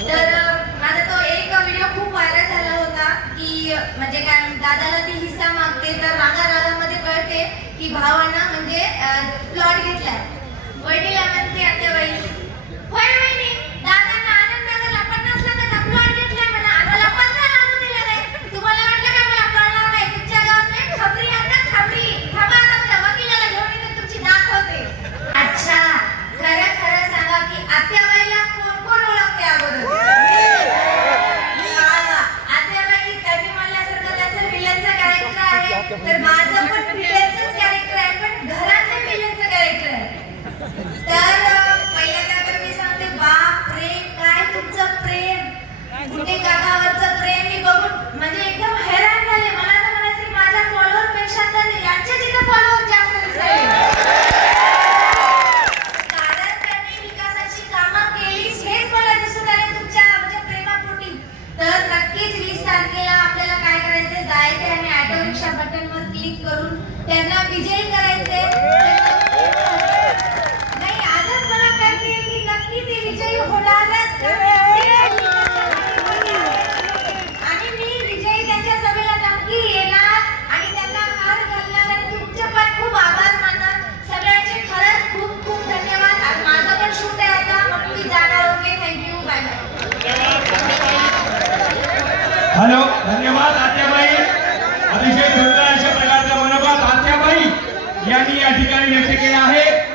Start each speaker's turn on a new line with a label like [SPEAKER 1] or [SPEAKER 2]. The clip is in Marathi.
[SPEAKER 1] तर माझा तो एक व्हिडिओ खूप व्हायरल झाला होता की म्हणजे काय दादाला ती हिस्सा मागते तर रागा रागामध्ये कळते की भावानं म्हणजे प्लॉट घेतलाय. वहिनीला तर विजयी करायचे. नाही आजच मला कळते की नक्की ते विजयी होणारच आणि मी विजयी त्यांच्या सभेला नक्की येणार आणि त्यांना हार घालणार. आणि तुमचे पण खूप आभार मानणार. सगळ्यांचे खरंच खूप खूप धन्यवाद. आणि माझं पण शूट आहे आता मग मी जाणार. Okay thank you bye bye
[SPEAKER 2] hello धन्यवाद आत्याबाई. अभिषेक ठिकाणी व्यक्त केला आहे.